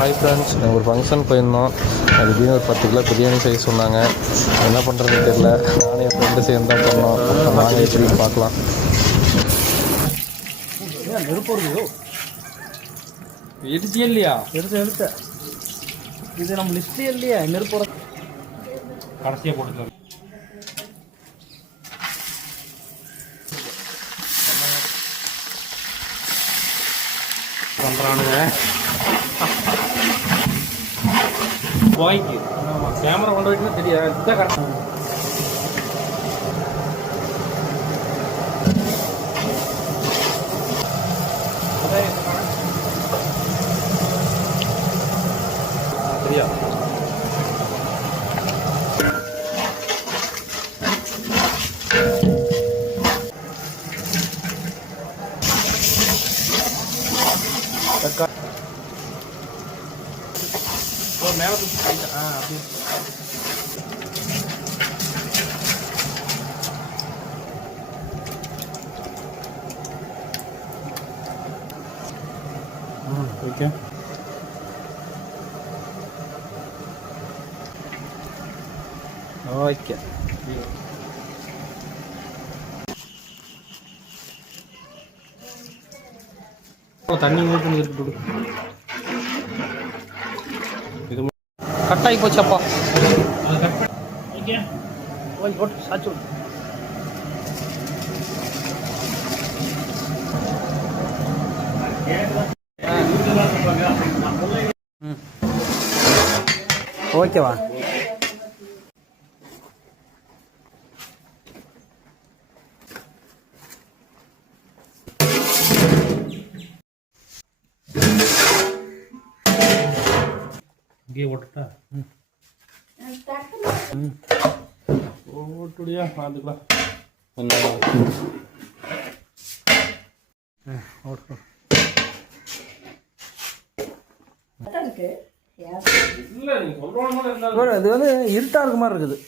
Hi friends, நாங்கள் ஒரு function போயிருந்தோம். திடீர்னு ஒரு 10 கிலோ பிரியாணி செய்ய சொன்னாங்க. என்ன பண்ணுறதுன்னு தெரியல. நானும் என் ஃப்ரெண்டு சேர்ந்து தான் பண்ணோம். நாங்கள் எப்படி பார்க்கலாம். எடுத்தியா இல்லையா? எடுத்த இது நம்ம லிஸ்ட்லயே இல்லையா? நெருப்பு கடைசியாக போட்டு பண்ணுறானுங்க. பாய்க்கு கேமரா கொண்டு வைக்கணும் தெரியாது. இதுதான் கரெக்டாக சரியா? மேலே அப்படி ஓகே. ஓகே தண்ணி ஊற்றி எடுத்துட்டு இது கட்டாகி போச்சப்பா. போட்டு சாச்சு ஓகேவா? இங்கே ஓட்டுட்டா? ஓட்டுடியா பார்த்துக்கலாம். ஓட்டு இது வந்து இருட்டா இருக்க மாதிரி இருக்குது.